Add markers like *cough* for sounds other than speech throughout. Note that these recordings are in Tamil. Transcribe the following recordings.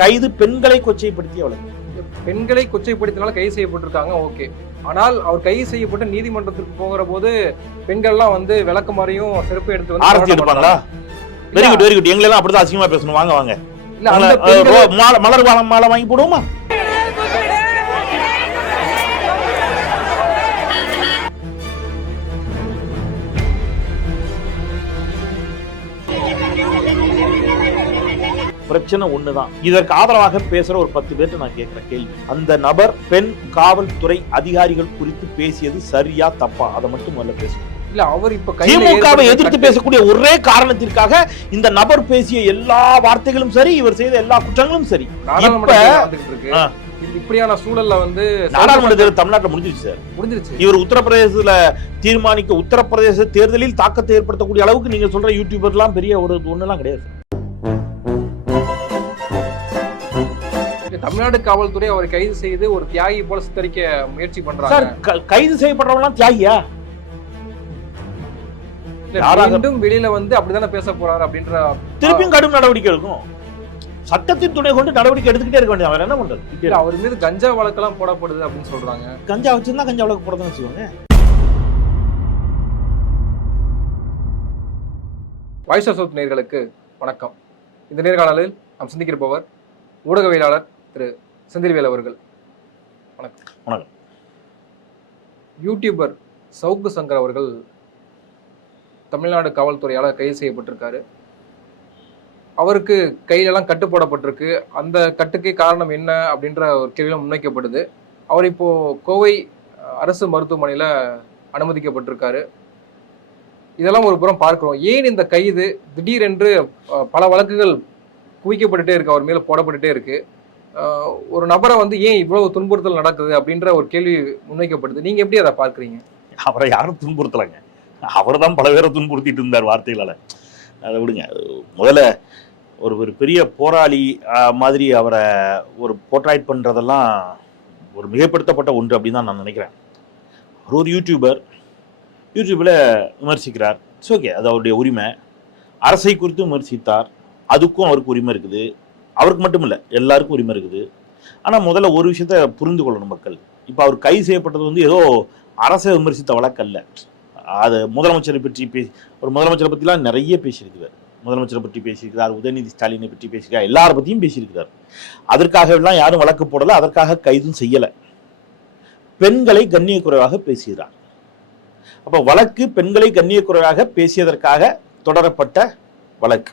கைது பெண்களை கொச்சைப்படுத்திய வழக்கு. பெண்களை கொச்சைப்படுத்தினால கைது செய்யப்பட்டிருக்காங்க ஓகே. ஆனால் அவர் கைது செய்யப்பட்டு நீதிமன்றத்திற்கு போகிற போது பெண்கள்லாம் வந்து விளக்கு மாதிரியும் செருப்பு எடுத்து வந்து ஆரத்தி எடுப்பாங்களா? வெரி குட் வெரி குட் எங்களெல்லாம் அப்படிதான் அசிங்கமா பேசணும். வாங்க வாங்க. இல்ல பெண்கள் மலர் மாலை மாலை வாங்கி போடுவோமா? பிரச்சனை ஒண்ணுதான். இதற்கு ஆதரவாக பேசுற ஒரு பத்து பேர்ட்ட நான் கேட்கிறேன் கேள்வி. அந்த நபர் பெண் காவல்துறை அதிகாரிகள் குறித்து பேசியது சரியா தப்பா? அதை மட்டும் முதல்ல பேசுவோம். இல்ல அவர் இப்ப திமுகவை எதிர்த்து பேசக்கூடிய ஒரே காரணத்திற்காக இந்த நபர் பேசிய எல்லா வார்த்தைகளும் சரி இவர் செய்த எல்லா குற்றங்களும் சரி. இப்படியான சூழல்ல வந்து நாடாளுமன்ற தேர்தல் தமிழ்நாட்டில் முடிஞ்சிருச்சு சார். முடிஞ்சிருச்சு. இவர் உத்தரப்பிரதேசத்துல தீர்மானிக்க உத்தரப்பிரதேச தேர்தலில் தாக்கத்தை ஏற்படுத்தக்கூடிய அளவுக்கு நீங்க சொல்ற யூடியூபர்லாம் பெரிய ஒரு ஒண்ணுலாம் கிடையாது தமிழ்நாடு காவல்துறை அவரை கைது செய்து ஒரு தியாகி போல சித்தரிக்க முயற்சி சார் பண்றாங்க க- கைது செய்யப்படுறவங்களாம் தியாகியா? மீண்டும் வெளியில வந்து அப்படிதானே பேச போறாரு அப்படின்ற திருப்பியும் கடும் நடவடிக்கை எடுக்கும். சட்டத்தின் துணை கொண்டு நடவடிக்கை எடுத்துக்கிட்டே இருக்க வேண்டியது. அவர் என்ன பண்றது அவர் மீது கஞ்சா வழக்கெல்லாம் போடப்படுது அப்படின்னு சொல்றாங்க. கஞ்சா வச்சிருந்தா கஞ்சா வழக்கு போடுறதுன்னு வச்சுக்கோங்க வாய்ஸ் ஆஃப் சவுத் நேர்களுக்கு வணக்கம். இந்த நேர்காணலில் நாம் சந்திக்கிருப்பவர் ஊடகவியலாளர் திரு செந்தில்வேல் அவர்கள். வணக்கம். வணக்கம். யூடியூபர் சவுக்கு சங்கர் அவர்கள் தமிழ்நாடு காவல்துறையால் கைது செய்யப்பட்டிருக்காரு. அவருக்கு கையிலெல்லாம் கட்டு போடப்பட்டிருக்கு. அந்த கட்டுக்கு காரணம் என்ன அப்படின்ற ஒரு கேள்வியும் முன்வைக்கப்படுது. அவர் இப்போ கோவை அரசு மருத்துவமனையில் அனுமதிக்கப்பட்டிருக்காரு. இதெல்லாம் ஒரு புறம் பார்க்கிறோம். ஏன் இந்த கைது? திடீரென்று பல வழக்குகள் குவிக்கப்பட்டுட்டே இருக்கு. அவர் மேல போடப்பட்டுட்டே இருக்கு. அஹ், ஒரு நபரை வந்து ஏன் இவ்வளவு துன்புறுத்தல் நடக்குது அப்படின்ற ஒரு கேள்வி முன்வைக்கப்படுது. நீங்க எப்படி அதை பார்க்குறீங்க? அவரை யாரும் துன்புறுத்தலைங்க. அவர் தான் பல பேரை துன்புறுத்திட்டு இருந்தார் வார்த்தைகளால். அதை விடுங்க. முதல்ல ஒரு ஒரு பெரிய போராளி மாதிரி அவரை ஒரு போர்ட்ரைட் பண்ணுறதெல்லாம் ஒரு மிகப்படுத்தப்பட்ட ஒன்று அப்படின்னு தான் நான் நினைக்கிறேன். அவர் ஒரு யூடியூபர் யூடியூப்பில் விமர்சிக்கிறார். இட்ஸ் ஓகே அது அவருடைய உரிமை. அரசை குறித்து விமர்சித்தார். அதுக்கும் அவருக்கு உரிமை இருக்குது. அவருக்கு மட்டும் இல்லை எல்லாருக்கும் உரிமை இருக்குது. ஆனால் முதல்ல ஒரு விஷயத்த புரிந்து கொள்ளணும் மக்கள். இப்போ அவர் கைது செய்யப்பட்டது வந்து ஏதோ அரசை விமர்சித்த வழக்கல்ல அது முதலமைச்சரை பற்றி பேசி ஒரு முதலமைச்சரை பற்றிலாம் நிறைய பேசியிருக்கிறார். முதலமைச்சரை பற்றி பேசியிருக்கிறார் உதயநிதி ஸ்டாலினை பற்றி பேசியிருக்கார் எல்லாரை பற்றியும் பேசியிருக்கிறார். அதற்காக எல்லாம் யாரும் வழக்கு போடலை அதற்காக கைதும் செய்யலை. பெண்களை கண்ணியக்குறைவாக பேசுகிறார். அப்போ வழக்கு பெண்களை கண்ணியக்குறைவாக பேசியதற்காக தொடரப்பட்ட வழக்கு.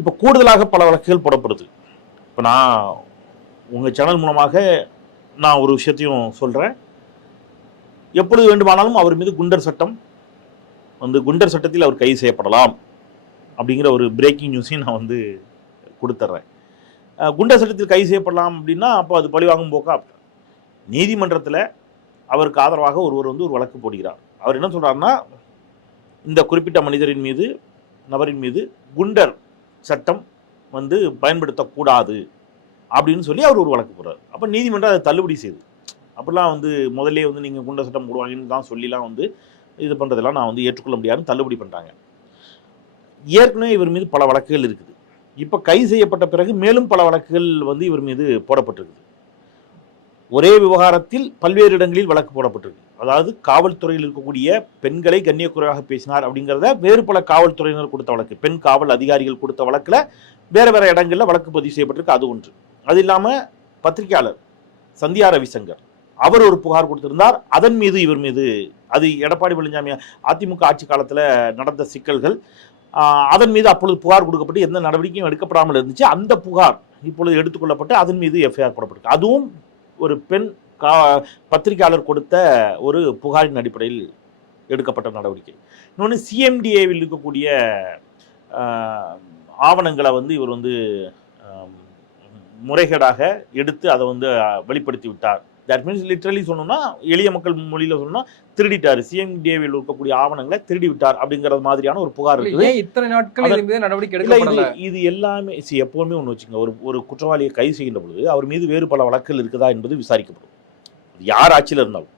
இப்போ கூடுதலாக பல வழக்குகள் போடப்படுது. இப்போ நான் உங்கள் சேனல் மூலமாக நான் ஒரு விஷயத்தையும் சொல்கிறேன் எப்பொழுது வேண்டுமானாலும் அவர் மீது குண்டர் சட்டம் வந்து குண்டர் சட்டத்தில் அவர் கைது செய்யப்படலாம் அப்படிங்கிற ஒரு பிரேக்கிங் நியூஸையும் நான் வந்து கொடுத்துட்றேன் குண்டர் சட்டத்தில் கைது செய்யப்படலாம் அப்படின்னா அப்போ அது பழிவாங்கும் போக்கா? நீதிமன்றத்தில் அவருக்கு ஆதரவாக ஒருவர் வந்து ஒரு வழக்கு போடுகிறார். அவர் என்ன சொல்கிறாருன்னா இந்த குறிப்பிட்ட மனிதரின் மீது நபரின் மீது குண்டர் சட்டம் வந்து பயன்படுத்தக்கூடாது அப்படின்னு சொல்லி அவர் ஒரு வழக்கு போடுறாரு. அப்போ நீதிமன்றம் அதை தள்ளுபடி செய்யுது அப்படிலாம் வந்து முதல்ல வந்து நீங்கள் குண்ட சட்டம் போடுவாங்கன்னு தான் சொல்லிலாம் வந்து இது பண்ணுறதெல்லாம் நான் வந்து ஏற்றுக்கொள்ள முடியாதுன்னு தள்ளுபடி பண்ணுறாங்க ஏற்கனவே இவர் மீது பல வழக்குகள் இருக்குது. இப்போ கைது செய்யப்பட்ட பிறகு மேலும் பல வழக்குகள் வந்து இவர் மீது போடப்பட்டிருக்குது. ஒரே விவகாரத்தில் பல்வேறு இடங்களில் வழக்கு போடப்பட்டிருக்கு. அதாவது காவல்துறையில் இருக்கக்கூடிய பெண்களை கண்ணியக்குறையாக பேசினார் அப்படிங்கிறத வேறு பல காவல்துறையினர் கொடுத்த வழக்கு. பெண் காவல் அதிகாரிகள் கொடுத்த வழக்கில் வேறு வேறு இடங்களில் வழக்கு பதிவு செய்யப்பட்டிருக்கு அது ஒன்று. அது இல்லாமல் பத்திரிகையாளர் சந்தியா ரவிசங்கர் அவர் ஒரு புகார் கொடுத்திருந்தார். அதன் மீது இவர் மீது அது எடப்பாடி பழனிசாமி அதிமுக ஆட்சி காலத்தில் நடந்த சிக்கல்கள் அதன் மீது அப்பொழுது புகார் கொடுக்கப்பட்டு எந்த நடவடிக்கையும் எடுக்கப்படாமல் இருந்துச்சு. அந்த புகார் இப்பொழுது எடுத்துக்கொள்ளப்பட்டு அதன் மீது எஃப்ஐஆர் போடப்பட்டிருக்கு. அதுவும் ஒரு பெண் கா பத்திரிகையாளர் கொடுத்த ஒரு புகாரின் அடிப்படையில் எடுக்கப்பட்ட நடவடிக்கை. இன்னொன்று சிஎம்டிஏவில் இருக்கக்கூடிய ஆவணங்களை வந்து இவர் வந்து முறைகேடாக எடுத்து அதை வந்து வெளிப்படுத்தி விட்டார். தட் மீன்ஸ் லிட்ரலி சொன்னோம்னா எளிய மக்கள் மொழியில் சொன்னோம்னா திருடிட்டார். சிஎம்டிஏவில் இருக்கக்கூடிய ஆவணங்களை திருடி விட்டார் அப்படிங்கிறது மாதிரியான ஒரு புகார் இருக்குது. இத்தனை நாட்கள் நடவடிக்கை இல்ல இது எல்லாமே எப்பவுமே ஒன்று வச்சுங்க ஒரு ஒரு குற்றவாளியை கைது செய்கின்ற பொழுது அவர் மீது வேறு பல வழக்குகள் இருக்குதா என்பது விசாரிக்கப்படும். யார் ஆட்சியில் இருந்தாலும்.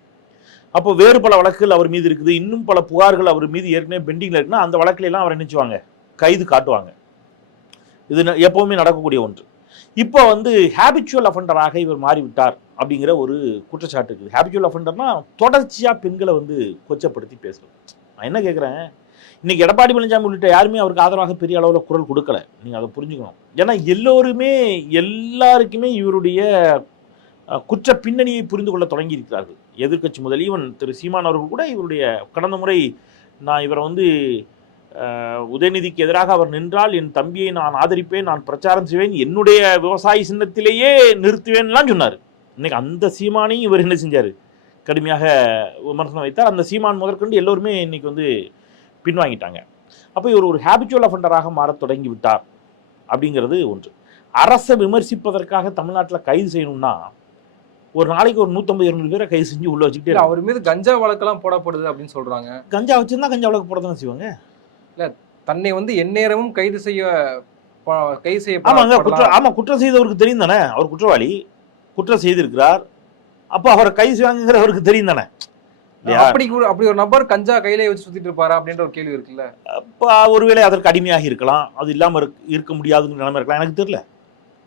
அப்போ வேறு பல வழக்குகள் அவர் மீது இருக்குது. இன்னும் பல புகார்கள் அவர் மீது ஏற்கனவே பெண்டிங்கில் இருக்குன்னா அந்த வழக்கிலெல்லாம் அவரை நினைச்சுவாங்க கைது காட்டுவாங்க. இது எப்போவுமே நடக்கக்கூடிய ஒன்று. இப்போ வந்து ஹேபிச்சுவல் அஃபண்டராக இவர் மாறிவிட்டார் அப்படிங்கிற ஒரு குற்றச்சாட்டு இருக்குது. ஹேபிச்சுவல் அஃபண்டர்னா தொடர்ச்சியாக பெண்களை வந்து கொச்சப்படுத்தி பேசுறது. நான் என்ன கேட்குறேன் இன்னைக்கு எடப்பாடி பழனிசாமி உள்ளிட்ட யாருமே அவருக்கு ஆதரவாக பெரிய அளவில் குரல் கொடுக்கல. நீங்கள் அதை புரிஞ்சுக்கணும். ஏன்னா எல்லோருமே எல்லாருக்குமே இவருடைய குற்ற பின்னணியை புரிந்து கொள்ள தொடங்கி இருக்கிறார்கள் எதிர்க்கட்சி முதலீவன் திரு சீமான் அவர்கள் கூட இவருடைய கடந்த முறை நான் இவரை வந்து உதயநிதிக்கு எதிராக அவர் நின்றால் என் தம்பியை நான் ஆதரிப்பேன் நான் பிரச்சாரம் செய்வேன் என்னுடைய விவசாய சின்னத்திலேயே நிறுத்துவேன்லாம் சொன்னார். இன்னைக்கு அந்த சீமானையும் இவர் என்ன செஞ்சார்? கடுமையாக விமர்சனம் வைத்தார். அந்த சீமான் முதற்கொண்டு எல்லோருமே இன்னைக்கு வந்து பின்வாங்கிட்டாங்க. அப்போ இவர் ஒரு ஹேபிச்சுவல் அஃபண்டராக மாறத் தொடங்கி விட்டார் அப்படிங்கிறது ஒன்று. அரசை விமர்சிப்பதற்காக தமிழ்நாட்டில் கைது செய்யணும்னா ஒரு நாளைக்கு ஒரு நூற்றம்பது இருநூறு பேரை கைது செஞ்சு உள்ள வச்சுக்கிட்டே இல்ல. அவர் மீது கஞ்சா வழக்கெல்லாம் போடப்படுது அப்படின்னு சொல்றாங்க. கஞ்சா வச்சிருந்தா கஞ்சா வழக்கு போட தானே செய்வாங்க தன்னை வந்து எந்நேரமும் கைது செய்ய கைது செய்ய ஆமாங்க குற்றம் ஆமா குற்றம் செய்தவருக்கு தெரியும் தானே? அவர் குற்றவாளி. குற்றம் செய்திருக்கிறார். அப்போ அவரை கைது செய்வாங்கிற அவருக்கு தெரியும் தானே? அப்படி அப்படி ஒரு நபர் கஞ்சா கையிலே வச்சு சுத்திட்டு இருப்பாரா அப்படின்ற ஒரு கேள்வி இருக்குல்ல? அப்போ ஒருவேளை அதற்கு அடிமையாகி இருக்கலாம். அது இல்லாமல் இருக்க முடியாதுங்கிற நிலைமை இருக்கலாம். எனக்கு தெரியல.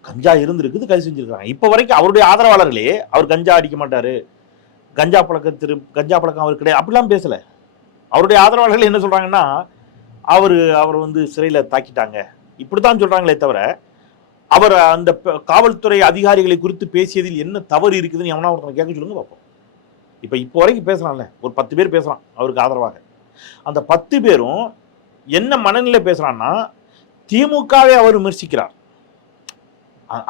கஞ்சா இருந்திருக்குது கைது செஞ்சிருக்காங்க இப்போ வரைக்கும் அவருடைய ஆதரவாளர்களே அவர் கஞ்சா அடிக்க மாட்டார். கஞ்சா பழக்கம் திரு கஞ்சா பழக்கம் அவர் கிடையாது. அப்படிலாம் பேசலை. அவருடைய ஆதரவாளர்கள் என்ன சொல்கிறாங்கன்னா அவர் அவர் வந்து சிறையில் தாக்கிட்டாங்க. இப்படி தான் சொல்கிறாங்களே தவிர அவர் அந்த காவல்துறை அதிகாரிகளை குறித்து பேசியதில் என்ன தவறு இருக்குதுன்னு எவனா ஒருத்தனை கேட்க சொல்லுங்க பார்ப்போம் இப்போ இப்போ வரைக்கும் பேசுகிறான்ல ஒரு பத்து பேர் பேசுகிறான் அவருக்கு ஆதரவாக. அந்த பத்து பேரும் என்ன மனநிலை பேசுகிறான்னா திமுகவை அவர் விமர்சிக்கிறார்.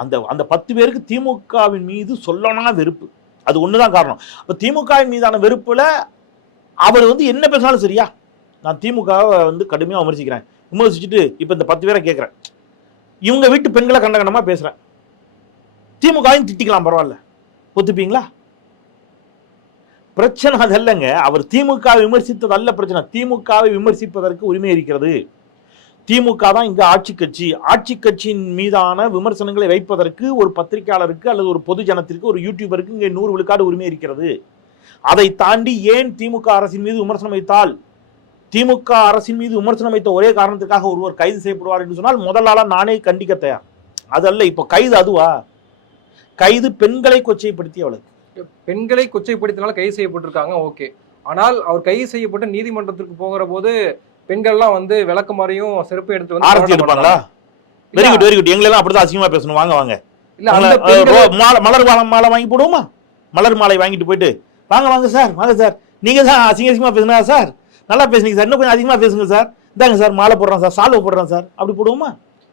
அந்த அந்த பத்து பேருக்கு திமுகவின் மீது சொல்லணும்னா வெறுப்பு. அது ஒண்ணுதான் காரணம். இப்போ திமுகவின் மீதான வெறுப்பில் அவர் வந்து என்ன பேசினாலும் சரியா? நான் திமுகவை வந்து கடுமையாக விமர்சிக்கிறேன். விமர்சிச்சுட்டு இப்போ இந்த பத்து பேரை கேட்குறேன் இவங்க வீட்டு பெண்களை கண்டகண்டமாக பேசுகிறேன் திமுகவையும் திட்டிக்கலாம் பரவாயில்ல. ஒத்துப்பீங்களா? பிரச்சனை அதல்லங்க அவர் திமுக விமர்சித்தது அல்ல பிரச்சனை. திமுகவை விமர்சிப்பதற்கு உரிமை இருக்கிறது. திமுக தான் இங்கே ஆட்சி கட்சி. ஆட்சி கட்சியின் மீதான விமர்சனங்களை வைப்பதற்கு ஒரு பத்திரிகையாளருக்கு அல்லது ஒரு பொது ஜனத்திற்கு ஒரு யூடியூபருக்கு இங்கே நூறு விழுக்காடு உரிமை இருக்கிறது. அதை தாண்டி ஏன் திமுக அரசின் மீது விமர்சனம் வைத்தால்? திமுக அரசின் மீது விமர்சனம் வைத்த ஒரே காரணத்துக்காக ஒருவர் கைது செய்யப்படுவார் என்று சொன்னால் முதல் நானே கண்டிக்க தயார். அதல்ல இப்போ கைது அதுவா? கைது பெண்களை கொச்சைப்படுத்தி அவளுக்கு பெண்களை கொச்சைப்படுத்தினால கைது செய்யப்பட்டிருக்காங்க ஓகே. ஆனால் அவர் கைது செய்யப்பட்டு நீதிமன்றத்திற்கு போகிற போது பெண்கள்லாம் வந்து விளக்கு மாதிரியும் செருப்பு எடுத்து வந்து ஆரத்தி எடுப்பாங்களா. வெரி குட் வெரி குட் எங்களெல்லாம் அப்படிதான் அசிங்கமா பேசணும். வாங்க வாங்க. மலர் மாலை மாலை வாங்கி போடுவோமா? மலர் மாலை வாங்கிட்டு போயிட்டு வாங்க வாங்க சார் வாங்க சார். நீங்க தான் அசிங்க அசிங்கமா பேசுனா சார்? நல்லா பேசுனீங்க சார். இன்னும் கொஞ்சம் அதிகமா பேசுங்க சார். இந்தாங்க சார் மாலை போடுறேன் சார். சால்வை போடுறேன் சார். அப்படி போடுவோமா?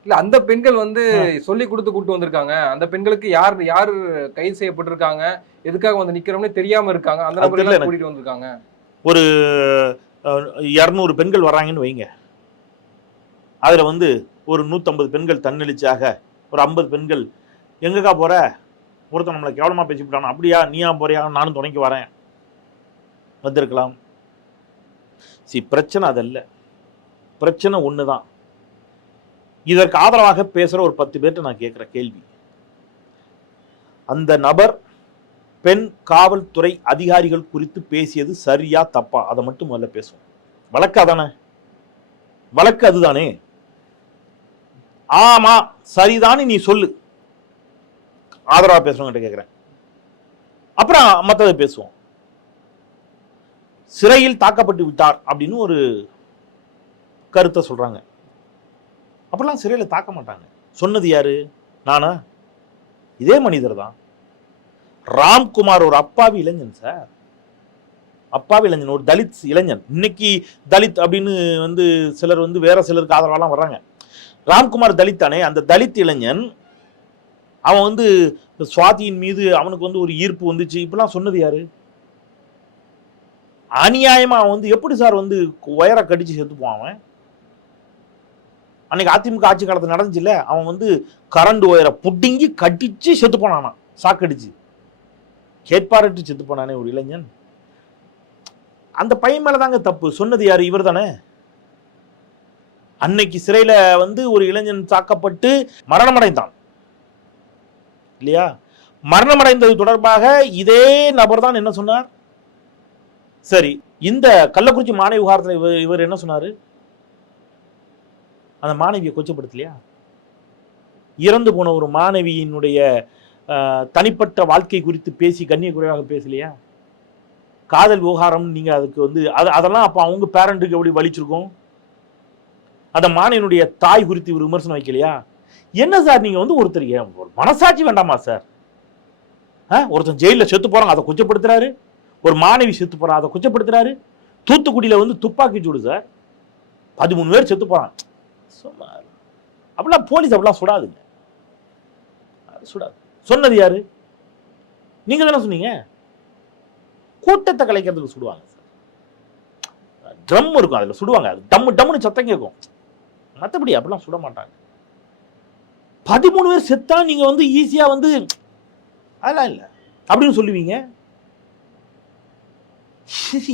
இல்ல அந்த பெண்கள் வந்து சொல்லி கொடுத்து கூட்டு வந்திருக்காங்க. அந்த பெண்களுக்கு யார் யார் கைது செய்யப்பட்டிருக்காங்க? எதுக்காக வந்து நிக்கிறோம்னு தெரியாம இருக்காங்க. அந்த நபர்கள். கூட்டிட்டு வந்திருக்காங்க. ஒரு இரநூறு பெண்கள் வராங்கன்னு வைங்க. அதில் வந்து ஒரு நூற்றம்பது பெண்கள் தன்னெழுச்சியாக ஒரு ஐம்பது பெண்கள் எங்கக்கா போகிற ஒருத்தன் நம்மளை கேவலமா பேசிவிட்டான். அப்படியா? நீயா போறியா? நானும் துணைக்கு வரேன். வந்திருக்கலாம். சி பிரச்சனை அதல்ல. பிரச்சனை ஒன்று தான் இதற்கு ஆதரவாக பேசுகிற ஒரு பத்து பேர்கிட்ட நான் கேட்குற கேள்வி. அந்த நபர் பெண் காவல்துறை அதிகாரிகள் குறித்து பேசியது சரியா தப்பா? அதை மட்டும் முதல்ல பேசுவோம். வழக்கு அதானே? வழக்கு அதுதானே? ஆமா சரிதான்னு நீ சொல்லு. ஆதரவா பேசுறவங்கிட்ட கேட்குறேன் அப்புறம் மற்றதை பேசுவோம். சிறையில் தாக்கப்பட்டு விட்டார் அப்படின்னு ஒரு கருத்தை சொல்றாங்க. அப்படிலாம் சிறையில் தாக்க மாட்டாங்க. சொன்னது யாரு? நானா? இதே மனிதர் தான். ராம்குமார் ஒரு அப்பாவி இளைஞன் சார். அப்பாவி இளைஞன் ஒரு தலித் இளைஞன். இன்னைக்கு தலித் அப்படின்னு வந்து சிலர் வந்து வேற சிலருக்கு ஆதரவாலாம் வர்றாங்க. ராம்குமார் தலித் தானே அந்த தலித் இளைஞன் அவன் வந்து சுவாதியின் மீது அவனுக்கு வந்து ஒரு ஈர்ப்பு வந்துச்சு. இப்படிலாம் சொன்னது யாரு? அநியாயமா அவன் வந்து எப்படி சார் வந்து உயர கடிச்சு செத்துப்பான் அவன்? அன்னைக்கு அதிமுக ஆட்சி காலத்தில் நடந்துச்சுல்ல அவன் வந்து கரண்ட் ஒயரை புடுங்கி கட்டிச்சு செத்து போனானா சாக்கடிச்சு. கேட்பாரட்டு செத்து போனானே ஒரு இளைஞன். அந்த பையன் மேலதாங்க தப்பு. சொன்னது யாரு? இவர் தானே அன்னைக்கு சிறையில வந்து ஒரு இளைஞன் தாக்கப்பட்டு மரணமடைந்தான். இல்லையா? மரணமடைந்தது தொடர்பாக இதே நபர் தான் என்ன சொன்னார்? சரி இந்த கள்ளக்குறிச்சி மாணவி விவகாரத்தில் இவர் இவர் என்ன சொன்னாரு? அந்த மாணவியை கொச்சப்படுத்தலையா? இறந்து போன ஒரு மாணவியினுடைய தனிப்பட்ட வாழ்க்கை குறித்து பேசி கண்ணிய குறைவாக பேசலையா? காதல் விவகாரம் நீங்கள் அதுக்கு வந்து அது அதெல்லாம் அப்போ அவங்க பேரண்ட்டுக்கு எப்படி வலிச்சிருக்கும்? அந்த மாணவியினுடைய தாய் குறித்து இவர் விமர்சனம் வைக்கலையா? என்ன சார் நீங்கள் வந்து ஒருத்தர் ஏன் ஒரு மனசாட்சி வேண்டாமா சார்? ஆ? ஒருத்தன் ஜெயிலில் செத்து போறான் அதை குச்சப்படுத்துறாரு ஒரு மாணவி செத்து போறான் அதை குச்சப்படுத்துறாரு தூத்துக்குடியில வந்து துப்பாக்கி சூடு சார். பதிமூணு பேர் செத்து போகிறான் சும்மா அப்படிலாம் போலீஸ் அப்படிலாம் சுடாதுங்க. சுடாது. சொன்னது யாரு? நீங்க தானே சொன்னீங்க? கூட்டத்தை கலைக்கிறதுக்கு சுடுவாங்க ட்ரம் இருக்கும் அதுல சுடுவாங்க. அது டம்மு டம்முன்னு சத்தம் கேட்கும். மற்றபடி அப்படிலாம் சுட மாட்டாங்க. பதிமூணு பேர் செத்தா நீங்க வந்து ஈஸியா வந்து அதெல்லாம் இல்லை. அப்படின்னு சொல்லுவீங்க?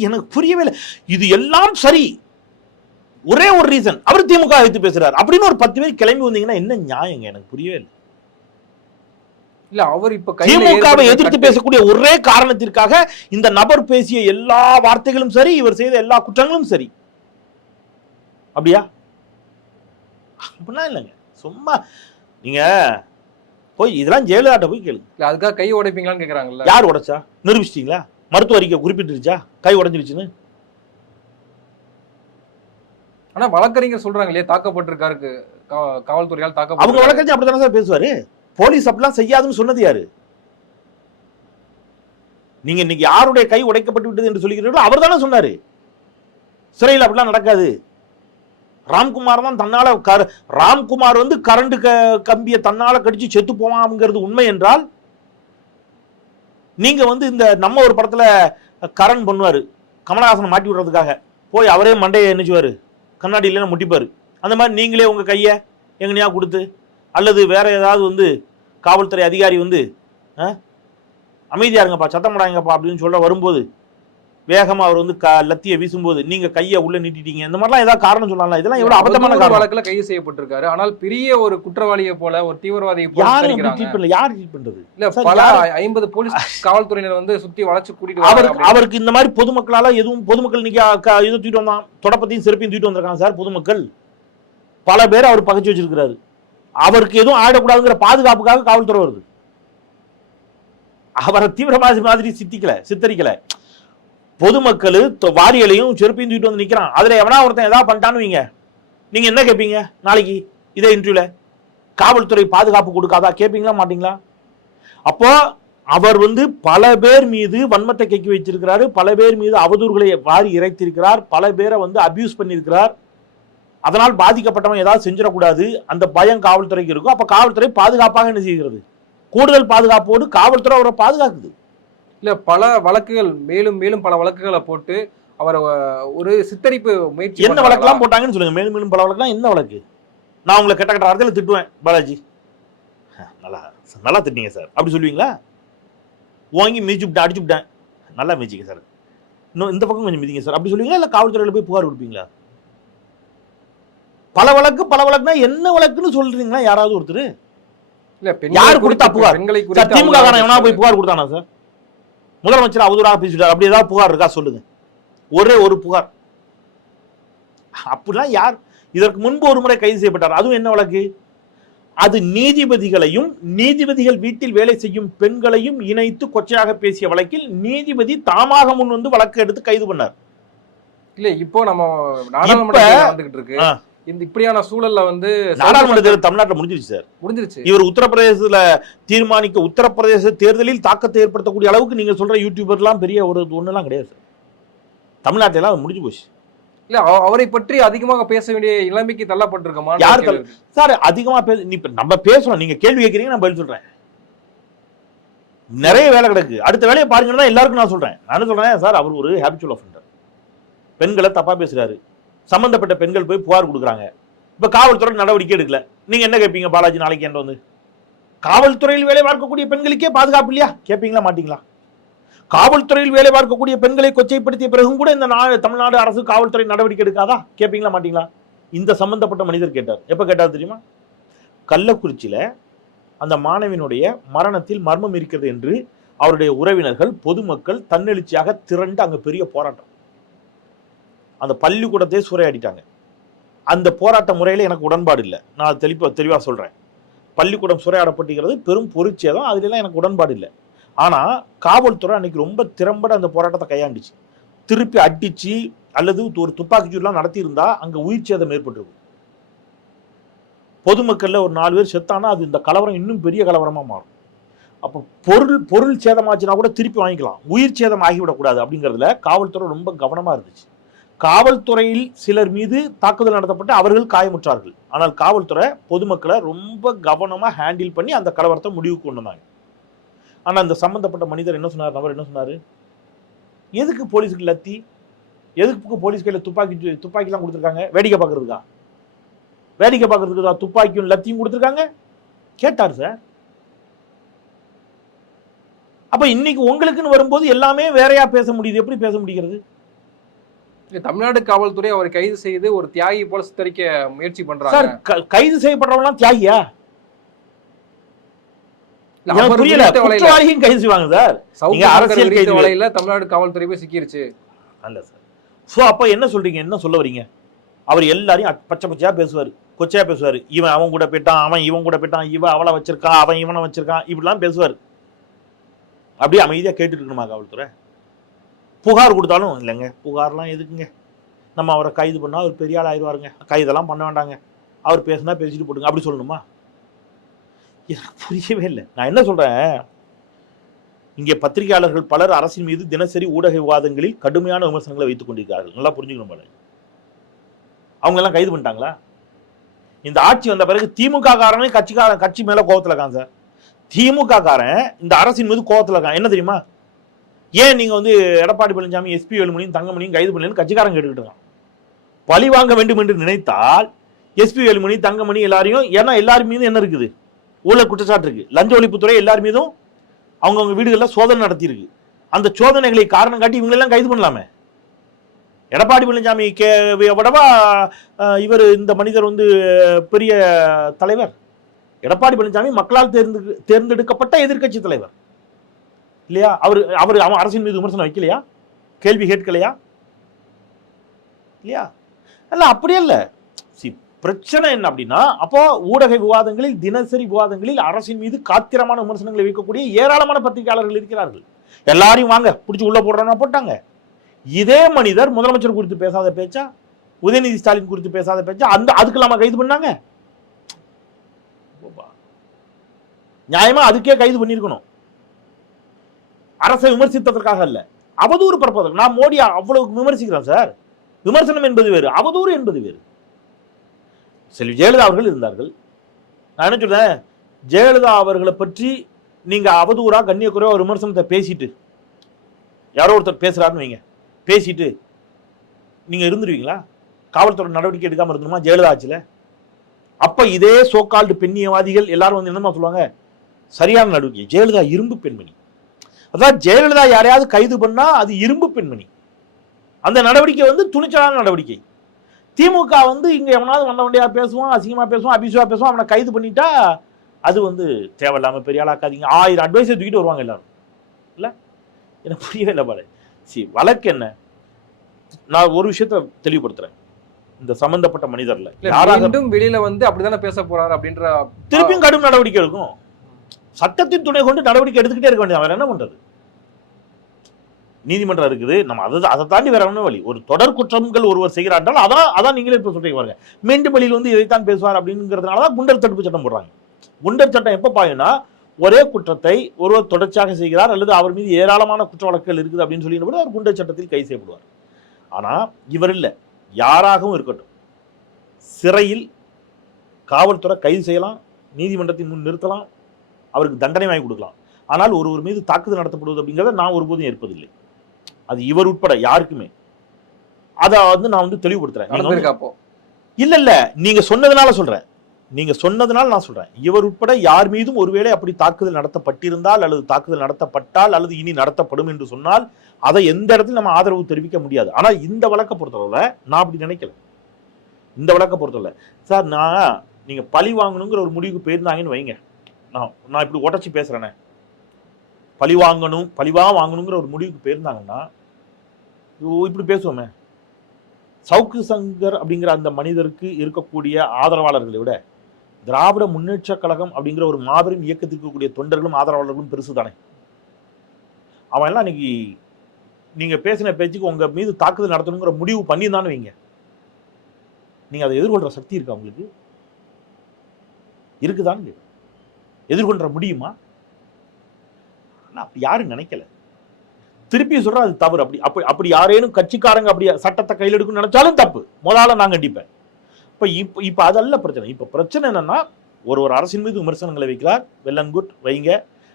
எனக்கு புரியவே இல்லை. இது எல்லாம் சரி. ஒரே ஒரு ரீசன் அவர் திமுக வைத்து பேசுறாரு. அப்படின்னு ஒரு பத்து பேர் கிளம்பி வந்தீங்கன்னா என்ன நியாயங்க? எனக்கு புரியவே இல்லை. இல்ல அவர் இப்ப திமுகவை எதிர்த்து பேசக்கூடிய ஒரே காரணத்திற்காக இந்த நபர் பேசிய எல்லா வார்த்தைகளும் சரி இவர் செய்த எல்லா குற்றங்களும் சரி. அப்படியா? அப்படிலாம் இல்லைங்க. சும்மா நீங்க போய் இதெல்லாம் ஜெயலலிதாட்ட போய் கேளுங்க. இல்ல அதுக்காக கை உடைப்பீங்களான்னு கேக்குறாங்கல்ல. யார் உடைச்சா? நிரூபிச்சிட்டீங்களா? மருத்துவ அறிக்கை குறிப்பிட்டுருச்சா? கை உடைஞ்சிருச்சுன்னு? ஆனா வழக்கறிஞர் சொல்றாங்க இல்லையா தாக்கப்பட்டிருக்காருக்கு. கா- காவல்துறையால் அவங்க தாக்கப்பட்டு வழக்கறிஞர் அப்படித்தானே சார் பேசுவாரு? போலீஸ் அப்படிலாம் செய்யாதுன்னு சொன்னது யாரு? நீங்க இன்னைக்கு யாருடைய கை உடைக்கப்பட்டு விட்டது என்று சொல்லுகிறீர்களோ அவர் தானே சொன்னாரு. சிறையில் அப்படிலாம் நடக்காது. ராம்குமார் தான் தன்னால கர- ராம்குமார் வந்து கரண்ட் க- கம்பியை தன்னால கடிச்சு செத்து போவாங்கிறது உண்மை என்றால் நீங்க வந்து இந்த நம்ம ஒரு படத்துல கரண் பண்ணுவாரு. கமலஹாசனை மாட்டி விடுறதுக்காக. போய் அவரே மண்டையை என்னச்சுவாரு. கண்ணாடி இல்லைன்னா முட்டிப்பாரு. அந்த மாதிரி நீங்களே உங்க கையை எங்கனையா கொடுத்து அல்லது வேற ஏதாவது வந்து காவல்துறை அதிகாரி வந்து ஆ, அமைதியா இருங்கப்பா சத்தம் போடாங்கப்பா அப்படின்னு சொல்ல வரும்போது வேகமா அவர் வந்து க லத்திய வீசும்போது நீங்க கையை உள்ள நீட்டிட்டீங்க. இந்த மாதிரிலாம் ஏதாவது காரணம் சொல்லலாம் இதெல்லாம் எவ்வளவு அபத்தமான காரணம்? வழக்குல கைது செய்யப்பட்டிருக்காரு. ஆனால் பெரிய ஒரு குற்றவாளியை போல ஒரு தீவிரவாதியை போல யாரும் சித்தரிக்கிறாங்க. ட்ரீட் பண்ணல? யார் ட்ரீட் பண்றது? இல்ல பல யாரு- ஐம்பது போலீஸ் காவல்துறையினர் வந்து சுத்தி வளைச்சு கூட்டிட்டு அவர் வராங்க அவருக்கு இந்த மாதிரி பொதுமக்களால எதுவும் பொதுமக்கள் இன்னைக்கு இது தூக்கிட்டு வந்தான். தொடப்பத்தையும் செருப்பையும் தூக்கிட்டு வந்திருக்காங்க சார் பொதுமக்கள். பல பேர் அவர் பகைச்சு வச்சிருக்கிறாரு. அவருக்கு எதுவும் ஆயிடக்கூடாதுங்கிற பாதுகாப்புக்காக காவல்துறை வருது. அவரை தீவிரவாதி மாதிரி சித்திக்கல சித்தரிக்கல. பொதுமக்கள் வாரியலையும் செருப்பையும் தூக்கிட்டு வந்து நிற்கிறான் அதில் எவனா ஒருத்தன் ஏதாவது பண்ணிட்டான்னு வைங்க. நீங்க என்ன கேட்பீங்க நாளைக்கு? இதே இன்டர்வியூல காவல்துறை பாதுகாப்பு கொடுக்காதா? கேட்பீங்களா மாட்டீங்களா? அப்போ அவர் வந்து பல பேர் மீது வன்மத்தை கைக்கு வச்சிருக்கிறாரு. பல பேர் மீது அவதூறுகளை வாரி இறைத்திருக்கிறார். பல பேரை வந்து அபியூஸ் பண்ணியிருக்கிறார். அதனால் பாதிக்கப்பட்டவன் ஏதாவது செஞ்சிடக்கூடாது. அந்த பயம் காவல்துறைக்கு இருக்கும். அப்ப காவல்துறை பாதுகாப்பாக என்ன செய்கிறது? கூடுதல் பாதுகாப்போடு காவல்துறை அவரை பாதுகாக்குது. இல்ல பல வழக்குகள் மேலும் மேலும் பல வழக்குகளை போட்டு அவரை ஒரு சித்தரிப்பு முயற்சி என்ன? வழக்கெல்லாம் போட்டாங்கன்னு சொல்லுங்க. மேலும் மேலும் பல வழக்கெல்லாம் என்ன வழக்கு? நான் உங்களை கெட்ட கெட்ட வார்த்தையில திட்டுவேன் பாலாஜி. "அஹ், நல்லா நல்லா திட்டிங்க சார். அப்படி சொல்லுவீங்களா? வாங்கி மிதிச்சுவிட்டேன் அடிச்சுவிட்டேன் நல்லா மிதிச்சிங்க சார். இன்னும் இந்த பக்கம் கொஞ்சம் மிதிங்க சார். அப்படி சொல்லுவீங்களா? இல்லை காவல்துறையில் போய் புகார் கொடுப்பீங்களா? பல வழக்கு பல வழக்குனா என்ன வழக்குன்னு சொல்றீங்களா? யாராவது ஒருத்தர்? யார் கொடுத்தா புகார்? திமுக காரன் எவனா போய் புகார் கொடுத்தானா சார்? முதலமைச்சர் அவதூறாக பேசிட்டார். அப்படி ஏதாவது புகார் இருக்கா? சொல்லுங்க. ஒரே ஒரு புகார். அப்படிலாம் யார்? இதற்கு முன்பு ஒரு முறை கைது செய்யப்பட்டார். அதுவும் என்ன வழக்கு? அது நீதிபதிகளையும் நீதிபதிகள் வீட்டில் வேலை செய்யும் பெண்களையும் இணைத்து கொச்சையாக பேசிய வழக்கில் நீதிபதி தாமாக முன் வந்து வழக்கு எடுத்து கைது பண்ணார். இல்ல இப்போ நம்ம நாடாளுமன்ற இருக்கு. இந்த இப்படியான சூழல்ல வந்து நாடாளுமன்ற தேர்தல் தமிழ்நாட்டில் முடிஞ்சிருச்சு சார். முடிஞ்சிருச்சு. இவர் உத்தரப்பிரதேசத்துல தீர்மானிக்க உத்தரப்பிரதேச தேர்தலில் தாக்கத்தை ஏற்படுத்தக்கூடிய அளவுக்கு நீங்க சொல்ற யூடியூபர்லாம் பெரிய ஒரு ஒண்ணுலாம் கிடையாது சார். தமிழ்நாட்டில எல்லாம் அது முடிஞ்சு போச்சு. இல்ல அவ- அவரை பற்றி அதிகமாக பேச வேண்டிய நிலைமைக்கு தள்ளப்பட்டிருக்கோமா யார் சார் அதிகமா பேச நம்ம பேசுறோம். நீங்க கேள்வி கேட்கறீங்க நான் பதில் சொல்றேன். நிறைய வேலை கிடக்கு. அடுத்த வேலையை பாருங்கன்னு எல்லாருக்கும் நான் சொல்றேன். நான் சொல்றேன் சார் அவர் ஒரு ஹேபிச்சுவல் அஃபெண்டர் பெண்களை தப்பா பேசுறாரு. சம்பந்தப்பட்ட பெண்கள் போய் புகார் கொடுக்குறாங்க. இப்ப காவல்துறை நடவடிக்கை எடுக்கல. நீங்க என்ன கேட்பீங்க பாலாஜி நாளைக்கு என்ன வந்து? காவல்துறையில் வேலை பார்க்கக்கூடிய பெண்களுக்கே பாதுகாப்பு இல்லையா? கேட்பீங்களா மாட்டீங்களா? காவல்துறையில் வேலை பார்க்கக்கூடிய பெண்களை கொச்சைப்படுத்திய பிறகும் கூட இந்த நா- தமிழ்நாடு அரசு காவல்துறை நடவடிக்கை எடுக்காதா? கேட்பீங்களா மாட்டீங்களா? இந்த சம்பந்தப்பட்ட மனிதர் கேட்டார். எப்ப கேட்டார் தெரியுமா? கள்ளக்குறிச்சியில அந்த மாணவியினுடைய மரணத்தில் மர்மம் இருக்கிறது என்று அவருடைய உறவினர்கள் பொதுமக்கள் தன்னெழுச்சியாக திரண்டு அங்க பெரிய போராட்டம். அந்த பள்ளிக்கூடத்தையே சூறையாடிட்டாங்க. அந்த போராட்ட முறையில் எனக்கு உடன்பாடு இல்லை. நான் தெளிப்பா தெளிவாக சொல்கிறேன் பள்ளிக்கூடம் சூறையாடப்பட்டுகிறது பெரும் பொருட்சேதம் அதுலலாம் எனக்கு உடன்பாடு இல்லை. ஆனால் காவல்துறை அன்றைக்கி ரொம்ப திறம்பட அந்த போராட்டத்தை கையாண்டுச்சு. திருப்பி அடித்து அல்லது ஒரு துப்பாக்கிச்சூடுலாம் நடத்தியிருந்தா அங்கே உயிர் சேதம் ஏற்பட்டிருக்கும். பொதுமக்களில் ஒரு நாலு பேர் செத்தானா அது இந்த கலவரம் இன்னும் பெரிய கலவரமாக மாறும். அப்போ பொருள் பொருள் சேதமாச்சுன்னா கூட திருப்பி வாங்கிக்கலாம். உயிர் சேதம் ஆகிவிடக்கூடாது அப்படிங்கிறதுல காவல்துறை ரொம்ப கவனமாக இருந்துச்சு. காவல்துறையில் சிலர் மீது தாக்குதல் நடத்தப்பட்டு அவர்கள் காயமுற்றார்கள். ஆனால் காவல்துறை பொதுமக்களை ரொம்ப கவனமாக ஹேண்டில் பண்ணி அந்த கலவரத்தை முடிவுக்கு கொண்டு வந்தாங்க. அந்த சம்பந்தப்பட்ட மனிதர் என்ன சொன்னார்? நபர் என்ன சொன்னார்? எதுக்கு போலீஸுக்கு லத்தி? எதுக்கு போலீஸ் கையில் துப்பாக்கி துப்பாக்கிலாம் கொடுத்துருக்காங்க? வேடிக்கை பார்க்குறதுக்கா? வேடிக்கை பார்க்கறதுக்கு தான் துப்பாக்கியும் லத்தியும் கொடுத்துருக்காங்க? கேட்டார் சார். அப்போ இன்னைக்கு உங்களுக்குன்னு வரும்போது எல்லாமே வேறையா பேச முடியுது. எப்படி பேச முடிகிறது? தமிழ்நாடு காவல்துறை அவரை கைது செய்து ஒரு தியாகி போல சித்தரிக்க முயற்சி பண்றாங்க. சார் கைது செய்யப்படுறவங்களாம் தியாகியா? புரியல குற்றவாளியும் கைது செய்வாங்க சார். நீங்க அரசியல் கைது- வலையில தமிழ்நாடு காவல்துறை போய் சிக்கிருச்சு. அல்ல சார். ஸோ அப்ப என்ன சொல்றீங்க? என்ன சொல்ல வரீங்க? அவர் எல்லாரையும் பச்சை பச்சையா பேசுவார். கொச்சையா பேசுவார். இவன் அவன் கூட போயிட்டான் அவன் இவன் கூட போயிட்டான் இவன் அவளை வச்சிருக்கான் அவன் இவனை வச்சிருக்கான் இப்படிலாம் பேசுவார். அப்படியே அமைதியா கேட்டுட்டு இருக்கணுமா காவல்துறை? புகார் கொடுத்தாலும் இல்லைங்க. புகார்லாம் எதுக்குங்க? நம்ம அவரை கைது பண்ணால் அவர் பெரிய ஆள் ஆயிடுவாருங்க. கைதெல்லாம் பண்ண வேண்டாங்க. அவர் பேசுனா பேசிட்டு போட்டுங்க. அப்படி சொல்லணுமா? எனக்கு புரியவே இல்லை. நான் என்ன சொல்கிறேன் இங்கே பத்திரிகையாளர்கள் பலர் அரசின் மீது தினசரி ஊடக விவாதங்களில் கடுமையான விமர்சனங்களை வைத்துக் கொண்டிருக்கிறார்கள். நல்லா புரிஞ்சுக்கணும் போல அவங்க எல்லாம் கைது பண்ணிட்டாங்களா? இந்த ஆட்சி வந்த பிறகு திமுக காரனே கட்சிக்காரன் கட்சி மேலே கோவத்தில் இருக்கான் சார். திமுக காரன் இந்த அரசின் மீது கோவத்தில் இருக்கான். என்ன தெரியுமா? ஏன் நீங்க வந்து எடப்பாடி பழனிசாமி எஸ்பி வேலுமணியும் தங்கமணியும் கைது பண்ணலன்னு கட்சிக்காரன் கேட்டுக்கிட்டு இருக்கான். பழி வாங்க வேண்டும் என்று நினைத்தால் எஸ்பி வேலுமணி தங்கமணி எல்லாரையும் ஏன்னா எல்லாரும் மீதும் என்ன இருக்குது? ஊழல் குற்றச்சாட்டு இருக்கு. லஞ்ச ஒழிப்புத்துறை எல்லார் மீதும் அவங்கவுங்க வீடுகளில் சோதனை நடத்தியிருக்கு. அந்த சோதனைகளை காரணம் காட்டி இவங்களெல்லாம் கைது பண்ணலாமே? எடப்பாடி பழனிசாமி கே விடவா இவர் இந்த மனிதர் வந்து பெரிய தலைவர்? எடப்பாடி பழனிசாமி மக்களால் தேர்ந்து தேர்ந்தெடுக்கப்பட்ட எதிர்க்கட்சி தலைவர். இல்லையா? அவர் அவர் அவன் அரசின் மீது விமர்சனம் வைக்கலையா? கேள்வி கேட்கலையா? இல்லையா? அல்ல அப்படியே இல்லை சி பிரச்சனை என்ன அப்படின்னா அப்போ ஊடக விவாதங்களில் தினசரி விவாதங்களில் அரசின் மீது காத்திரமான விமர்சனங்களை வைக்கக்கூடிய ஏராளமான பத்திரிகையாளர்கள் இருக்கிறார்கள். எல்லாரையும் வாங்க பிடிச்சி உள்ள போடுறோம்னா போட்டாங்க. இதே மனிதர் முதலமைச்சர் குறித்து பேசாத பேச்சா? உதயநிதி ஸ்டாலின் குறித்து பேசாத பேச்சா? அந்த அதுக்கெல்லாமா கைது பண்ணாங்க? நியாயமா அதுக்கே கைது பண்ணியிருக்கணும். அரசை விமர்சித்ததற்காக அல்ல. அவதூறு பரப்பதற்கு நான் மோடி அவ்வளவு விமர்சிக்கிறேன் சார். விமர்சனம் என்பது வேறு அவதூறு என்பது வேறு. செல்வி ஜெயலலிதா அவர்கள் இருந்தார்கள். நான் என்ன சொல்றேன்? ஜெயலலிதா அவர்களை பற்றி நீங்க அவதூறா கண்ணியக்குறையா ஒரு விமர்சனத்தை பேசிட்டு யாரோ ஒருத்தர் பேசுறாருன்னு வைங்க. பேசிட்டு நீங்க இருந்துருவீங்களா? காவல்துறை நடவடிக்கை எடுக்காம இருக்கணுமா ஜெயலலிதா ஆட்சியில? அப்ப இதே சோக்கால்டு பெண்ணியவாதிகள் எல்லாரும் வந்து என்னமா சொல்லுவாங்க? சரியான நடவடிக்கை. ஜெயலலிதா இரும்பு பெண்மணி. அதான் ஜெயலலிதா யாரையாவது கைது பண்ணா அது இரும்பு பெண்மணி. அந்த நடவடிக்கை வந்து துணிச்சலான நடவடிக்கை. திமுக வந்து இங்க எவனாவது வந்த வண்டியா பேசுவான் அசிங்கமா பேசுவான் அபிசுவா பேசுவான் அவனை கைது பண்ணிட்டா அது வந்து தேவையில்லாம பெரிய ஆளாக்காதீங்க. ஆயிரம் அட்வைஸை தூக்கிட்டு வருவாங்க எல்லாரும். இல்ல? எனக்கு புரியவே இல்லை பாரு. சி வழக்கு என்ன? நான் ஒரு விஷயத்த தெளிவுபடுத்துறேன். இந்த சம்பந்தப்பட்ட மனிதர்ல இல்ல, யாராக வெளியில வந்து அப்படிதானே பேச போறாரு அப்படின்ற திருப்பியும் கடும் நடவடிக்கை எடுக்கும். சட்டத்தின் துணை கொண்டு நடவடிக்கை எடுத்துக்கிட்டே இருக்க வேண்டியது. அவர் என்ன பண்றது? நீதிமன்றம் இருக்குது. நம்ம அதை அதை தாண்டி வேற ஒன்றும் வழி? ஒரு தொடர் குற்றங்கள் ஒருவர் செய்கிறார் என்றால் அதான் அதான் நீங்களே இப்போ சொல்றீங்க பாருங்க. மீண்டும் வழியில் வந்து இதைத்தான் பேசுவார் அப்படிங்கிறதுனால தான் குண்டர் தடுப்பு சட்டம் போடுறாங்க. குண்டர் சட்டம் எப்போ பாயும்னா ஒரே குற்றத்தை ஒருவர் தொடர்ச்சியாக செய்கிறார் அல்லது அவர் மீது ஏராளமான குற்ற வழக்குகள் இருக்குது அப்படின்னு சொல்லி அவர் குண்டர் சட்டத்தில் கை செய்யப்படுவார். ஆனால் இவர் இல்லை. யாராகவும் இருக்கட்டும். சிறையில் காவல்துறை கைது செய்யலாம். நீதிமன்றத்தின் முன் நிறுத்தலாம். அவருக்கு தண்டனை வாங்கி கொடுக்கலாம். ஆனால் ஒருவர் மீது தாக்குதல் நடத்தப்படுவது அப்படிங்கிறத நான் ஒருபோதும் ஏற்பதில்லை. அது இவர் உட்பட யாருக்குமே. அதை வந்து நான் வந்து தெளிவுபடுத்துறேன். இல்ல இல்ல. நீங்க சொன்னதுனால சொல்றேன். நீங்க சொன்னதுனால நான் சொல்றேன். இவர் உட்பட யார் மீதும் ஒருவேளை அப்படி தாக்குதல் நடத்தப்பட்டிருந்தால் அல்லது தாக்குதல் நடத்தப்பட்டால் அல்லது இனி நடத்தப்படும் என்று சொன்னால் அதை எந்த இடத்துல நம்ம ஆதரவு தெரிவிக்க முடியாது. ஆனா இந்த வழக்கை பொறுத்தளவுல நான் அப்படி நினைக்கல. இந்த வழக்கை பொறுத்தவரை சார் நான் நீங்க பழி வாங்கணுங்கிற ஒரு முடிவுக்கு போயிருந்தாங்கன்னு வைங்க. நான் நான் இப்படி உடச்சி பேசுகிறேனே பழி வாங்கணும் பழிவாக வாங்கணுங்கிற ஒரு முடிவுக்கு போயிருந்தாங்கன்னா இப்படி பேசுவோமே. சவுக்கு சங்கர் அப்படிங்கிற அந்த மனிதருக்கு இருக்கக்கூடிய ஆதரவாளர்களை விட திராவிட முன்னேற்ற கழகம் அப்படிங்கிற ஒரு மாபெரும் இயக்கத்திற்கு இருக்கக்கூடிய தொண்டர்களும் ஆதரவாளர்களும் பெருசு தானே அவன் எல்லாம் இன்னைக்கு நீங்கள் பேசின பேச்சுக்கு உங்கள் மீது தாக்குதல் நடத்தணுங்கிற முடிவு பண்ணியிருந்தான்னு வைங்க. நீங்கள் அதை எதிர்கொள்கிற சக்தி இருக்கா உங்களுக்கு? இருக்குதான்னு எதிர்கொள்ள முடியுமா? அப்படி யாரும் நினைக்கல. திருப்பி சொல்றேன் அது தவறு. அப்படி அப்படி அப்படி யாரேனும் கட்சிக்காரங்க அப்படி சட்டத்தை கையில் எடுக்கணும்னு நினைச்சாலும் தப்பு. முதல்ல நான் கண்டிப்பேன். இப்ப இப்போ இப்போ அதல்ல பிரச்சனை. இப்ப பிரச்சனை என்னன்னா ஒரு ஒரு அரசின் மீது விமர்சனங்களை வைக்கிறார். வெல் அண்ட் குட் வைங்க.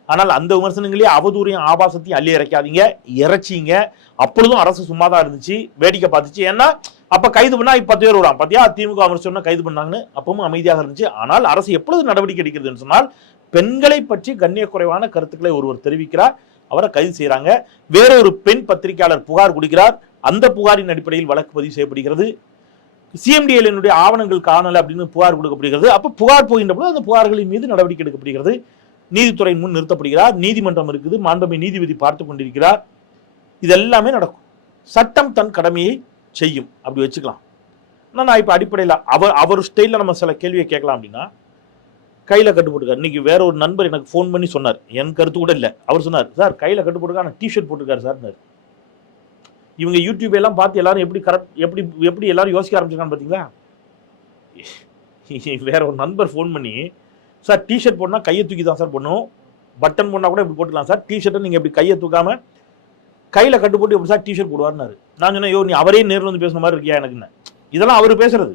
ஆனால் அந்த விமர்சனங்களே அவதூறையும் ஆபாசத்தையும் அள்ளி இறக்காதீங்க. இறைச்சிங்க. அப்பொழுதும் அரசு சும்மா தான் இருந்துச்சு. வேடிக்கை பார்த்துச்சு. ஏன்னா அப்ப கைது பண்ணா இப்போ பத்து பேர் விடாம் பாத்தியா? திமுக விமர்சனம் கைது பண்ணாங்கன்னு அப்பவும் அமைதியாக இருந்துச்சு. ஆனால் அரசு எப்பொழுது நடவடிக்கை எடுக்கிறதுன்னு சொன்னால் பெண்களை பற்றி கண்ணியக்குறைவான கருத்துக்களை ஒருவர் தெரிவிக்கிறார். அவரை கைது செய்கிறாங்க வேறொரு பெண் பத்திரிகையாளர் புகார் கொடுக்கிறார். அந்த புகாரின் அடிப்படையில் வழக்கு பதிவு செய்யப்படுகிறது. சிஎம்டிஎல்னுடைய ஆவணங்கள் காணல அப்படின்னு புகார் கொடுக்கப்படுகிறது. அப்போ புகார் போகின்ற போது அந்த புகார்களின் மீது நடவடிக்கை எடுக்கப்படுகிறது. நீதித்துறை முன் நிறுத்தப்படுகிறார். நீதிமன்றம் இருக்குது. மாண்பமை நீதிபதி பார்த்து கொண்டிருக்கிறார். இது எல்லாமே நடக்கும். சட்டம் தன் கடமையை செய்யும். அப்படி வச்சுக்கலாம். ஆனால் நான் இப்போ அடிப்படையில் அவர் அவர் ஸ்டைலில் நம்ம சில கேள்வியை கேட்கலாம் அப்படின்னா கையில கட்டுப்பட்டுருக்காரு இன்னைக்கு வேற ஒரு நண்பர் எனக்கு ஃபோன் பண்ணி சொன்னார். என் கருத்து கூட இல்லை. அவர் சொன்னார் சார் கையில் கையில கட்டுப்பட்டுருக்கா டிஷர்ட் போட்டிருக்காரு சார் இவங்க யூடியூப் எல்லாம் பார்த்து எல்லாரும் எப்படி கரெக்ட் எப்படி எப்படி எல்லாரும் யோசிக்க ஆரம்பிச்சிருக்கான்னு பார்த்தீங்களா *laughs* வேற ஒரு நண்பர் ஃபோன் பண்ணி சார் டிஷர்ட் போடனா கையை தூக்கி தான் சார் போடணும். பட்டன் போடனா கூட இப்படி போட்டுக்கலாம் சார். டிஷர்ட்டை நீங்கள் இப்படி கையை தூக்காம கையில் கட்டு போட்டு எப்படி சார் டிஷர்ட் போடுவார்னாரு நான் சொன்னேன் யோ நீ அவரே நேரில் வந்து பேசுன மாதிரி இருக்கியா எனக்குன்னு இதெல்லாம் அவர் பேசுறது.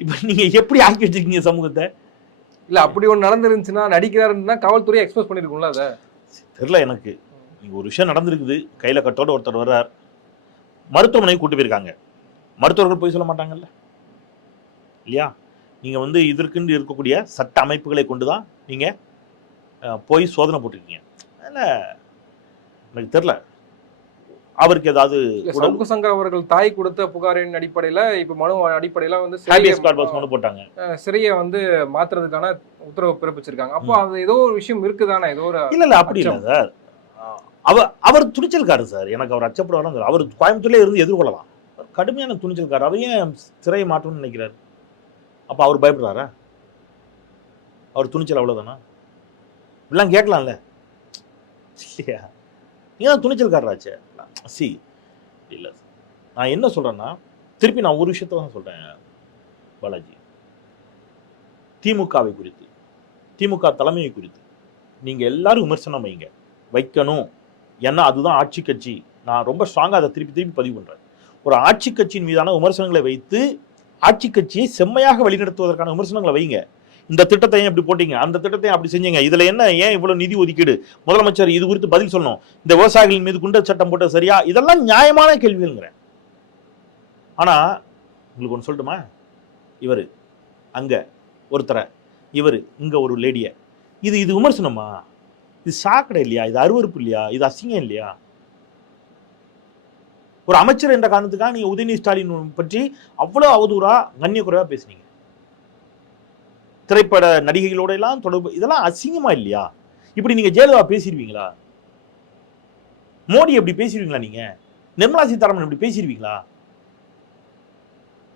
இப்போ நீங்கள் எப்படி ஆக்கி வச்சிருக்கீங்க சமூகத்தை? இல்ல அப்படி ஒன்று நடந்துருந்துச்சுன்னா நடிக்கிறாருன்னா காவல்துறையை எக்ஸ்போஸ் பண்ணிருக்கும்ல அதை? தெரில எனக்கு. ஒரு விஷயம் நடந்திருக்குது. கையில் கட்டோட ஒருத்தர் வர்றார். மருத்துவமனைக்கு கூட்டு போயிருக்காங்க. மருத்துவர்கள் போய் சொல்ல மாட்டாங்கல்ல? இல்லையா? நீங்கள் வந்து இதற்குன்னு இருக்கக்கூடிய சட்ட அமைப்புகளை கொண்டு தான் நீங்கள் போய் சோதனை போட்டிருக்கீங்க. அதில் எனக்கு தெரில அவருக்கு ஏதாவது சவுக்கு சங்கர் அவர்கள் தாய் கொடுத்த புகாரின் அடிப்படையில இப்ப மனு அடிப்படையில வந்து மனு போட்டாங்க. சிறையை வந்து மாத்துறதுக்கான உத்தரவு பிறப்பிச்சிருக்காங்க. அப்போ அது ஏதோ ஒரு விஷயம் இருக்குதானே? ஏதோ ஒரு இல்ல இல்ல அப்படி இல்ல சார். அவர் அவர் துணிச்சல்காரர் சார். எனக்கு அவர் அச்சப்படுவார் அவர் கோயம்புத்தூர்ல இருந்து எதிர்கொள்ளலாம். கடுமையான துணிச்சல்காரர் அவர் ஏன் சிறையை மாற்றணும்னு நினைக்கிறார்? அப்ப அவர் பயப்படுறாரா? அவர் துணிச்சல் அவ்வளவுதானா? இப்படிலாம் கேட்கலாம்ல. இல்லையா? தான் துணிச்சல்காரராச்சே சி. இல்ல நான் என்ன சொல்றேன்னா திருப்பி நான் ஒரு விஷயத்த தான் சொல்றேன் பாலாஜி. திமுகவை குறித்து திமுக தலைமையை குறித்து நீங்க எல்லாரும் விமர்சனம் வைங்க. வைக்கணும். ஏன்னா அதுதான் ஆட்சி கட்சி. நான் ரொம்ப ஸ்ட்ராங்கா அதை திருப்பி திருப்பி பதிவு பண்றேன். ஒரு ஆட்சி கட்சியின் மீதான விமர்சனங்களை வைத்து ஆட்சி கட்சியை செம்மையாக வழிநடத்துவதற்கான விமர்சனங்களை வைங்க. இந்த திட்டத்தையும் இப்படி போட்டீங்க அந்த திட்டத்தையும் அப்படி செஞ்சீங்க. இதுல என்ன ஏன் இவ்வளவு நிதி ஒதுக்கீடு? முதலமைச்சர் இது குறித்து பதில் சொல்லணும். இந்த விவசாயிகள் மீது குண்டர் சட்டம் போட்டது சரியா? இதெல்லாம் நியாயமான கேள்விங்கிறேன் ஆனா உங்களுக்கு ஒன்று சொல்லட்டுமா? இவர் அங்க ஒருத்தரை இவர் இங்க ஒரு லேடிய. இது இது விமர்சனமா? இது சாக்கடை இல்லையா? இது அருவருப்பு இல்லையா? இது அசிங்கம் இல்லையா? ஒரு அமைச்சர் என்ற காரணத்துக்காக நீங்க உதயநிதி ஸ்டாலின் பற்றி அவ்வளவு அவதூறா கண்ணியக்குறைவா பேசுனீங்க. திரைப்பட நடிகைகளோட எல்லாம் தொடர்பு இதெல்லாம் அசிங்கமா இல்லையா? இப்படி நீங்க ஜெயலலிதா பேசிடுவீங்களா மோடி எப்படி பேசிடுவீங்களா நீங்க? நிர்மலா சீதாராமன் எப்படி பேசிடுவீங்களா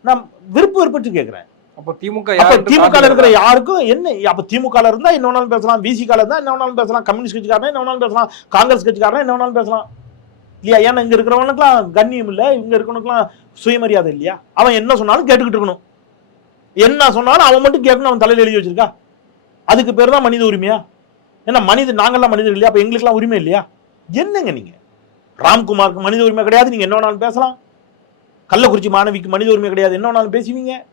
நான் விருப்ப விருப்பட்டு கேட்கிறேன் அப்போ திமுக திமுக? இருக்கிற யாருக்கும் என்ன அப்ப திமுக இருந்தா என்ன வேணாலும் பேசலாம் பிசிக இருந்தா என்ன வேணாலும் பேசலாம் கம்யூனிஸ்ட் கட்சிக்காரனா என்ன வேணாலும் பேசலாம் காங்கிரஸ் கட்சிக்காரனா என்ன வேணாலும் பேசலாம். இல்லையா? ஏன்னா இங்க இருக்கிறவனுக்குலாம் கண்ணியம் இல்ல இங்க இருக்கிறவனுக்குலாம் சுயமரியாதை இல்லையா? அவன் என்ன சொன்னாலும் கேட்டுக்கிட்டு இருக்கணும். என்ன சொன்னாலும் அவன் மட்டும் கேட்கணும் அவன் தலையில் எழுதி வச்சிருக்கா? அதுக்கு பேர் தான் மனித உரிமையா? ஏன்னா மனித நாங்கள்லாம் மனிதர் இல்லையா? அப்ப எங்களுக்கெல்லாம் உரிமை இல்லையா? என்னங்க நீங்க? ராம்குமாருக்கு மனித உரிமை கிடையாது நீங்க என்ன வேணாலும் பேசலாம். கள்ளக்குறிச்சி மாணவிக்கு மனித உரிமை கிடையாது என்ன வேணாலும் பேசுவீங்க?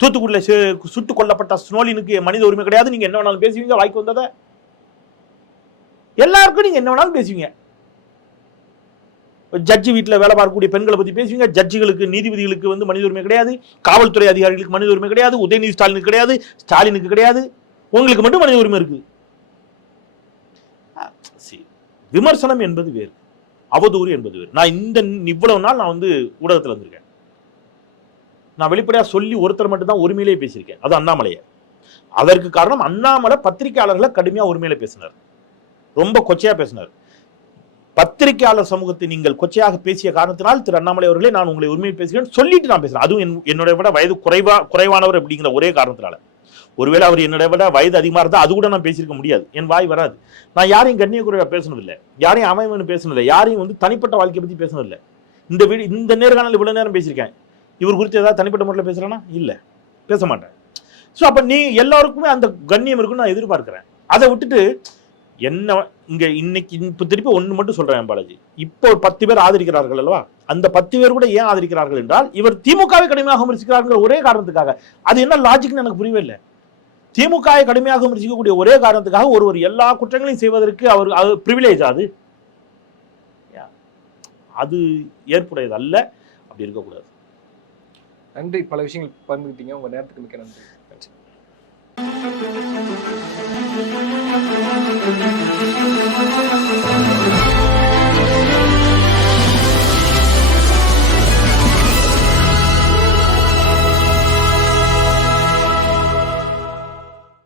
தூத்துக்குடியில் சு- சுட்டுக் கொல்லப்பட்ட ஸ்னோலினுக்கு மனித உரிமை கிடையாது நீங்க என்ன வேணாலும் பேசுவீங்க? வாய்க்கு வந்ததை? எல்லாருக்கும் நீங்க என்ன வேணாலும் பேசுவீங்க. ஜட்ஜி வீட்டில் வேலை பார்க்கக்கூடிய பெண்களை பற்றி பேசுவீங்க. ஜட்ஜிகளுக்கு நீதிபதிகளுக்கு வந்து மனித உரிமை கிடையாது. காவல்துறை அதிகாரிகளுக்கு மனித உரிமை கிடையாது. உதயநிதி ஸ்டாலினுக்கு கிடையாது. ஸ்டாலினுக்கு கிடையாது. உங்களுக்கு மட்டும் மனித உரிமை இருக்கு. விமர்சனம் என்பது வேறு. அவதூறு என்பது வேறு. நான் இந்த இவ்வளவு நாள் நான் வந்து ஊடகத்தில் வந்திருக்கேன். நான் வெளிப்படையாக சொல்லி ஒருத்தர் மட்டும்தான் உரிமையிலே பேசியிருக்கேன். அது அண்ணாமலையை. அதற்கு காரணம் அண்ணாமலை பத்திரிகையாளர்களை கடுமையாக உரிமையில பேசினார். ரொம்ப கொச்சையாக பேசினார். பத்திரிகையாளர் சமூகத்தை நீங்கள் கொச்சையாக பேசிய காரணத்தினால் திரு அண்ணாமலை அவர்களே நான் உங்களை உரிமையை பேசுகிறேன் சொல்லிட்டு நான் பேசுறேன். அதுவும் என்- விட வயது குறைவா குறைவானவர் அப்படிங்கிற ஒரே காரணத்தினால. ஒருவேளை அவர் என்னோட விட வயது அதிகமாக இருந்தால் அது கூட நான் பேசியிருக்க முடியாது. என் வாய் வராது. நான் யாரையும் கண்ணிய பேசினதில்லை. யாரையும் அமைவன் பேசினதில்லை. யாரையும் வந்து தனிப்பட்ட வாழ்க்கையை பற்றி பேசினதில்லை. இந்த வீடு இந்த நேர்காணல் இவ்வளோ நேரம் பேசியிருக்கேன். இவர் குறித்து ஏதாவது தனிப்பட்ட முறையில் பேசுகிறேனா இல்லை. பேச மாட்டேன். ஸோ அப்போ நீ எல்லாருக்குமே அந்த கண்ணியம் இருக்குன்னு நான் எதிர்பார்க்குறேன். அதை விட்டுட்டு என்ன இங்க இன்னைக்கு இப்ப திருப்பி ஒண்ணு மட்டும் சொல்றேன் பாலாஜி. இப்போ ஒரு பத்து பேர் ஆதரிக்கிறார்கள் அல்லவா? அந்த பத்து பேர் கூட ஏன் ஆதரிக்கிறார்கள் என்றால் இவர் திமுகவை கடுமையாக விமர்சிக்கிறார்கள் ஒரே காரணத்துக்காக. அது என்ன லாஜிக்னு எனக்கு புரியவே இல்லை. திமுகவை கடுமையாக விமர்சிக்கக்கூடிய ஒரே காரணத்துக்காக ஒருவர் எல்லா குற்றங்களையும் செய்வதற்கு அவர் அது ப்ரிவிலேஜ் அது? அது ஏற்புடையது அல்ல அப்படி இருக்கக்கூடாது. நன்றி. பல விஷயங்கள் பகிர்ந்துக்கிட்டீங்க உங்க நேரத்துக்கு மிக்க நன்றி. நன்றி. Thank you.